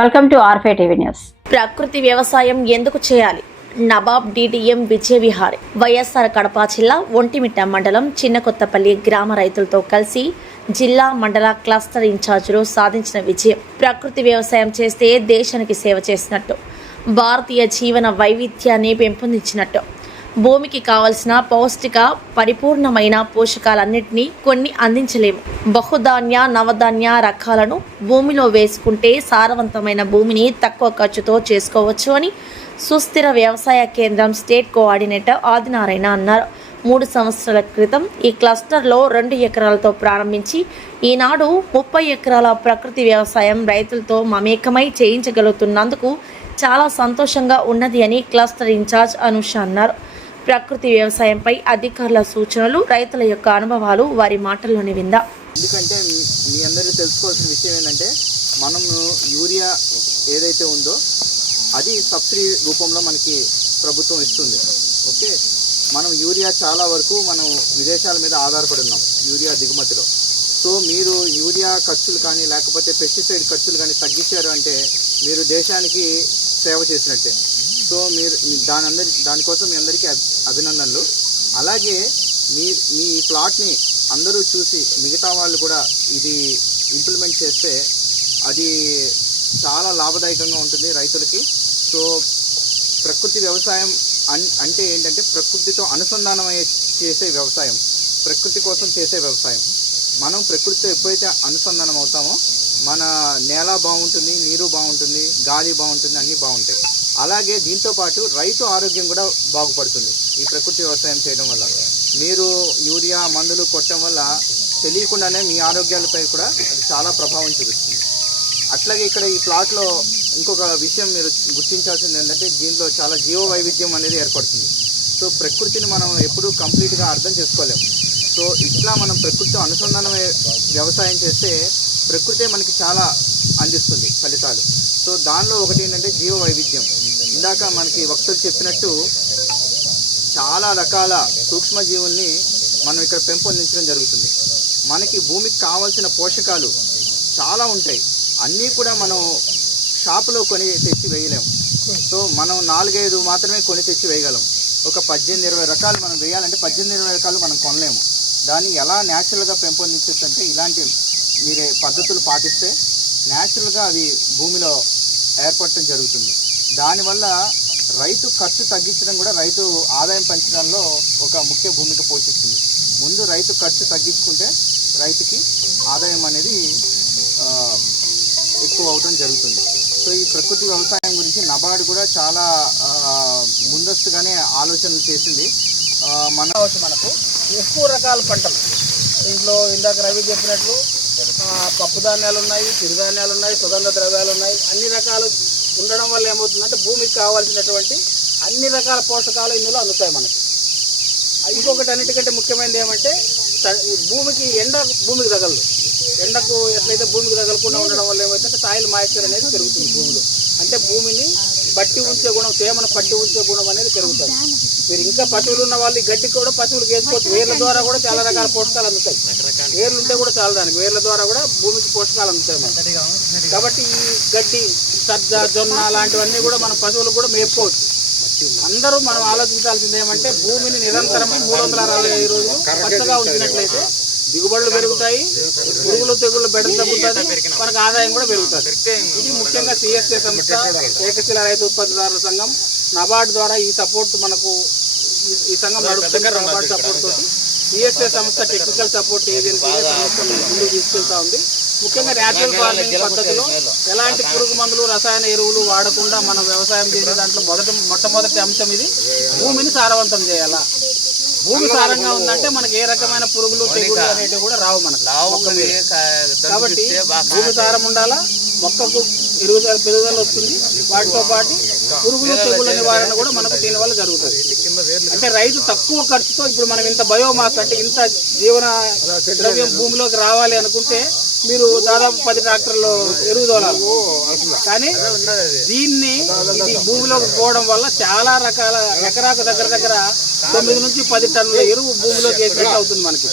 Welcome to ఆర్ఫే TV news. ప్రకృతి వ్యవసాయం ఎందుకు చేయాలి? NABARD DDM Vijaya Vihari. వైఎస్ఆర్ కడప జిల్లా ఒంటిమిట్ట మండలం చిన్నకొత్తపల్లి గ్రామ రైతులతో కలిసి జిల్లా మండల క్లస్టర్ ఇన్ఛార్జీలు సాధించిన విజయం. ప్రకృతి వ్యవసాయం చేస్తే దేశానికి సేవ చేసినట్టు, భారతీయ జీవన వైవిధ్యాన్ని పెంపొందించినట్టు, భూమికి కావలసిన పౌష్టిక పరిపూర్ణమైన పోషకాలన్నింటినీ కొన్ని అందించలేము. బహుధాన్య నవధాన్య రకాలను భూమిలో వేసుకుంటే సారవంతమైన భూమిని తక్కువ ఖర్చుతో చేసుకోవచ్చు అని సుస్థిర వ్యవసాయ కేంద్రం స్టేట్ కోఆర్డినేటర్ ఆదినారాయణ అన్నారు. 3 సంవత్సరాల క్రితం ఈ క్లస్టర్లో 2 ఎకరాలతో ప్రారంభించి ఈనాడు 30 ఎకరాల ప్రకృతి వ్యవసాయం రైతులతో మమేకమై చేయించగలుగుతున్నందుకు చాలా సంతోషంగా ఉన్నది అని క్లస్టర్ ఇన్ఛార్జ్ అనుష అన్నారు. ప్రకృతి వ్యవసాయంపై అధికారుల సూచనలు, రైతుల యొక్క అనుభవాలు వారి మాటల్లోనే విందాం. ఎందుకంటే మీ అందరూ తెలుసుకోవాల్సిన విషయం ఏంటంటే, మనం యూరియా ఏదైతే ఉందో అది సబ్సిడీ రూపంలో మనకి ప్రభుత్వం ఇస్తుంది. ఓకే, మనం యూరియా చాలా వరకు మనం విదేశాల మీద ఆధారపడి ఉన్నాం యూరియా దిగుమతిలో. సో మీరు యూరియా ఖర్చులు కానీ లేకపోతే పెస్టిసైడ్ ఖర్చులు కానీ తగ్గించారు అంటే మీరు దేశానికి సేవ చేసినట్టే. సో మీరు దానికోసం మీ అందరికీ అభినందనలు. అలాగే మీ ప్లాట్ని అందరూ చూసి మిగతా వాళ్ళు కూడా ఇది ఇంప్లిమెంట్ చేస్తే అది చాలా లాభదాయకంగా ఉంటుంది రైతులకి. సో ప్రకృతి వ్యవసాయం అంటే ఏంటంటే ప్రకృతితో అనుసంధానమయ్యే చేసే వ్యవసాయం, ప్రకృతి కోసం చేసే వ్యవసాయం. మనం ప్రకృతితో ఎప్పుడైతే అనుసంధానం అవుతామో మన నేల బాగుంటుంది, నీరు బాగుంటుంది, గాలి బాగుంటుంది, అన్నీ బాగుంటాయి. అలాగే దీంతోపాటు రైతు ఆరోగ్యం కూడా బాగుపడుతుంది ఈ ప్రకృతి వ్యవసాయం చేయడం వల్ల. మీరు యూరియా మందులు కొట్టడం వల్ల తెలియకుండానే మీ ఆరోగ్యాలపై కూడా అది చాలా ప్రభావం చూపిస్తుంది. అట్లాగే ఇక్కడ ఈ ప్లాట్లో ఇంకొక విషయం మీరు గుర్తించాల్సింది ఏంటంటే దీంట్లో చాలా జీవ వైవిధ్యం అనేది ఏర్పడుతుంది. సో ప్రకృతిని మనం ఎప్పుడూ కంప్లీట్గా అర్థం చేసుకోలేము. సో ఇట్లా మనం ప్రకృతితో అనుసంధానమే వ్యవసాయం చేస్తే ప్రకృతే మనకి చాలా అందిస్తుంది ఫలితాలు. సో దానిలో ఒకటి ఏంటంటే జీవ వైవిధ్యం. ఇందాక మనకి వక్తలు చెప్పినట్టు చాలా రకాల సూక్ష్మజీవుల్ని మనం ఇక్కడ పెంపొందించడం జరుగుతుంది. మనకి భూమికి కావాల్సిన పోషకాలు చాలా ఉంటాయి, అన్నీ కూడా మనం షాపులో కొని తెచ్చి వేయలేము. సో మనం 4-5 మాత్రమే కొని తెచ్చి వేయగలం. ఒక 18-20 రకాలు మనం వేయాలంటే 18-20 రకాలు మనం కొనలేము. దాన్ని ఎలా న్యాచురల్గా పెంపొందించవచ్చు అంటే ఇలాంటి మీరే పద్ధతులు పాటిస్తే న్యాచురల్గా అవి భూమిలో ఏర్పడటం జరుగుతుంది. దానివల్ల రైతు ఖర్చు తగ్గించడం కూడా రైతు ఆదాయం పెంచడంలో ఒక ముఖ్య భూమిక పోషిస్తుంది. ముందు రైతు ఖర్చు తగ్గించుకుంటే రైతుకి ఆదాయం అనేది ఎక్కువ అవడం జరుగుతుంది. సో ఈ ప్రకృతి వ్యవసాయం గురించి నబార్డు కూడా చాలా ముందస్తుగానే ఆలోచనలు చేసింది. మనకు ఎక్కువ రకాల పంటలు దీంట్లో ఇందాక రవి చెప్పినట్లు పప్పు ధాన్యాలు ఉన్నాయి, చిరుధాన్యాలు ఉన్నాయి, సుగంధ ద్రవ్యాలు ఉన్నాయి. అన్ని రకాలు ఉండడం వల్ల ఏమవుతుందంటే భూమికి కావాల్సినటువంటి అన్ని రకాల పోషకాలు ఇందులో అందుతాయి మనకి. ఇంకొకటి అన్నిటికంటే ముఖ్యమైనది ఏమంటే భూమికి భూమికి తగలదు. ఎండకు ఎట్లయితే భూమికి తగలకుండా ఉండడం వల్ల ఏమవుతుందంటే సాయిల్ మాయిశ్చర్ అనేది పెరుగుతుంది భూమిలో. అంటే భూమిని పట్టి ఉంచే గుణం, తేమను పట్టి ఉంచే గుణం అనేది పెరుగుతుంది. మీరు ఇంకా పశువులు ఉన్న వాళ్ళు ఈ గడ్డి కూడా పశువులకు వేసుకోవచ్చు. వేర్ల ద్వారా కూడా చాలా రకాల పోషకాలు అందుతాయి. వేర్లు ఉంటే కూడా చాలా దానికి వేర్ల ద్వారా కూడా భూమికి పోషకాలు అందుతాయి మనకి. కాబట్టి ఈ గడ్డి, సజ్జ, జొన్న లాంటివన్నీ కూడా మన పశువులకు కూడా మేపుకోవచ్చు. అందరూ మనం ఆలోచించాల్సింది ఏమంటే భూమిని నిరంతరం 365 రోజులు పచ్చగా ఉంచినట్లయితే దిగుబడులు పెరుగుతాయి, పురుగులు తెగుళ్ళు బెడలు తగ్గుతుంది, మనకు ఆదాయం కూడా పెరుగుతుంది. ఇది ముఖ్యంగా సిఎస్ఏ సంస్థ, ఏకశిల రైతు ఉత్పత్తిదారుల సంఘం, నబార్డు ద్వారా ఈ సపోర్ట్ మనకు ఈ సంఘం నడుపుతుంది. నబార్డు సపోర్ట్ తోటి సిఎస్ఏ సంస్థ టెక్నికల్ సపోర్ట్ ఏజెన్సీ సంస్థ ముందుకు తీసుకెళ్తా ఉంది. ముఖ్యంగా న్యాచురల్ ఫార్మింగ్ పద్ధతిలో ఎలాంటి పురుగు మందులు, రసాయన ఎరువులు వాడకుండా మనం వ్యవసాయం చేసే దాంట్లో మొట్టమొదటి అంశం ఇది. భూమిని సారవంతం చేయాలా. భూమి సారంగా ఉందంటే మనకి ఏ రకమైన పురుగులు, తెగులు అనేటివి కూడా రావు మనకు. కాబట్టి భూమి సారం ఉండాలా, మొక్కకు పెరుగుదల వస్తుంది. వాటితో పాటు పురుగులు, తెగుల నివారణ కూడా మనకు దీనివల్ల జరుగుతుంది. అంటే రైతు తక్కువ ఖర్చుతో ఇప్పుడు మనం ఇంత బయోమాస్ అంటే ఇంత జీవన ద్రవ్యం భూమిలోకి రావాలి అనుకుంటే మీరు దాదాపు 10 ట్రాక్టర్లు ఎరువు తోలాలి. కానీ దీన్ని ఇది భూమిలోకి పోవడం వల్ల చాలా రకాల ఎకరాకు దగ్గర 9 నుంచి 10 టన్నుల ఎరువు భూమిలోకి వేసినట్టు అవుతుంది మనకి.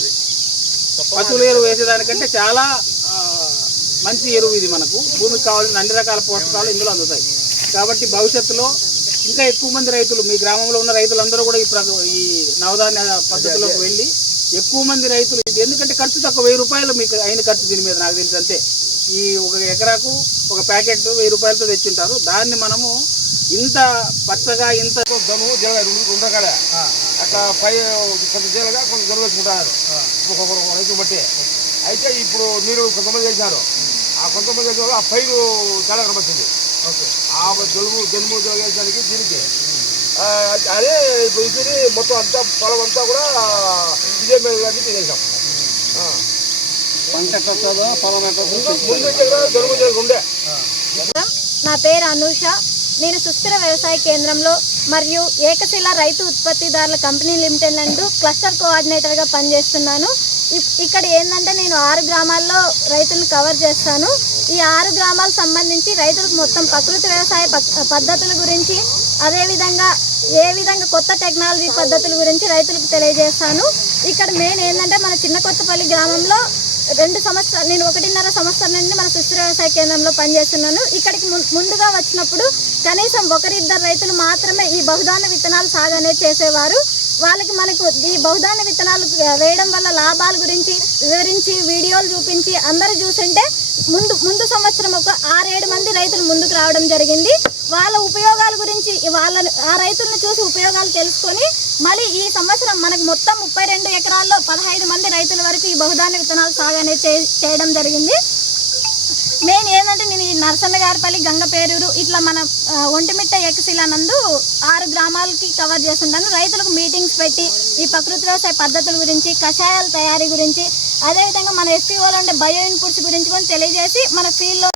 పశువుల ఎరువు వేసేదానికంటే చాలా మంచి ఎరువు ఇది. మనకు భూమికి కావాల్సిన అన్ని రకాల పోషకాలు ఇందులో అందుతాయి. కాబట్టి భవిష్యత్తులో ఇంకా ఎక్కువ మంది రైతులు, మీ గ్రామంలో ఉన్న రైతులందరూ కూడా ఈ నవధాన్య పద్ధతిలోకి వెళ్ళి ఎక్కువ మంది రైతులు, ఇది ఎందుకంటే ఖర్చు తక్కువ, 1000 రూపాయలు మీకు అయిన ఖర్చు దీని మీద నాకు తెలిసి అంతే. ఈ ఒక ఎకరాకు ఒక ప్యాకెట్ 1000 రూపాయలతో తెచ్చింటారు. దాన్ని మనము ఇంత పచ్చగా ఇంత దమ్ము జీలగా ఉండగల అట్లా పై కొంత జీలగా కొంత జలుబు వేసుకుంటారు ఒక్కొక్కరు రైతు బట్టి. అయితే ఇప్పుడు మీరు కొంతమంది చేశారు, ఆ కొంతమంది చేసిన ఆ పైరు చాలా కనబడుతుంది. ఆ జలుబు జీలగా వేయడానికి దీనికి అదే ఇప్పుడు మొత్తం అంతా పొలం అంతా కూడా ఇదే మీద చేసాం. పంట ఎట్లా వస్తుందో పొలం ఎట్లా ముందు జలుబు జీలగా ఉండే. నా పేరు అనూష. నేను సుస్థిర వ్యవసాయ కేంద్రంలో మరియు ఏకశిల రైతు ఉత్పత్తిదారుల కంపెనీ లిమిటెడ్ నందు క్లస్టర్ కోఆర్డినేటర్గా పనిచేస్తున్నాను. ఇక్కడ ఏంటంటే నేను 6 గ్రామాల్లో రైతులను కవర్ చేస్తాను. ఈ 6 గ్రామాలకు సంబంధించి రైతులకు మొత్తం ప్రకృతి వ్యవసాయ పద్ధతుల గురించి, అదేవిధంగా ఏ విధంగా కొత్త టెక్నాలజీ పద్ధతుల గురించి రైతులకు తెలియజేస్తాను. ఇక్కడ మెయిన్ ఏంటంటే మన చిన్న కొత్తపల్లి గ్రామంలో 2 సంవత్సరాలు, నేను 1.5 సంవత్సరం నుండి మన సుస్థిర వ్యవసాయ కేంద్రంలో పనిచేస్తున్నాను. ఇక్కడికి ముందుగా వచ్చినప్పుడు కనీసం 1-2 రైతులు మాత్రమే ఈ బహుధాన్య విత్తనాలు సాగు అనేది చేసేవారు. వాళ్ళకి మనకు ఈ బహుధాన్య విత్తనాలు వేయడం వల్ల లాభాల గురించి వివరించి వీడియోలు చూపించి అందరూ చూస్తుంటే ముందు సంవత్సరం ఒక 6-7 మంది రైతులు ముందుకు రావడం జరిగింది. వాళ్ళ ఉపయోగాల గురించి ఆ రైతులను చూసి ఉపయోగాలు తెలుసుకొని మళ్ళీ ఈ సంవత్సరం మనకు మొత్తం 32 ఎకరాల్లో 15 మంది రైతుల వరకు ఈ బహుధాన్య విత్తనాలు సాగు అనేది చేయడం జరిగింది. మెయిన్ ఏంటంటే నేను ఈ నరసన్నగారిపల్లి, గంగపేరూరు ఇట్లా మన ఒంటిమిట్ట ఏకశిల నందు 6 గ్రామాలకి కవర్ చేస్తుంటాను. రైతులకు మీటింగ్స్ పెట్టి ఈ ప్రకృతి వ్యవసాయ పద్ధతుల గురించి, కషాయాల తయారీ గురించి, అదేవిధంగా మన ఎఫ్పిఓలో ఉండే బయో ఇన్పుట్స్ గురించి కూడా తెలియజేసి మన ఫీల్డ్లో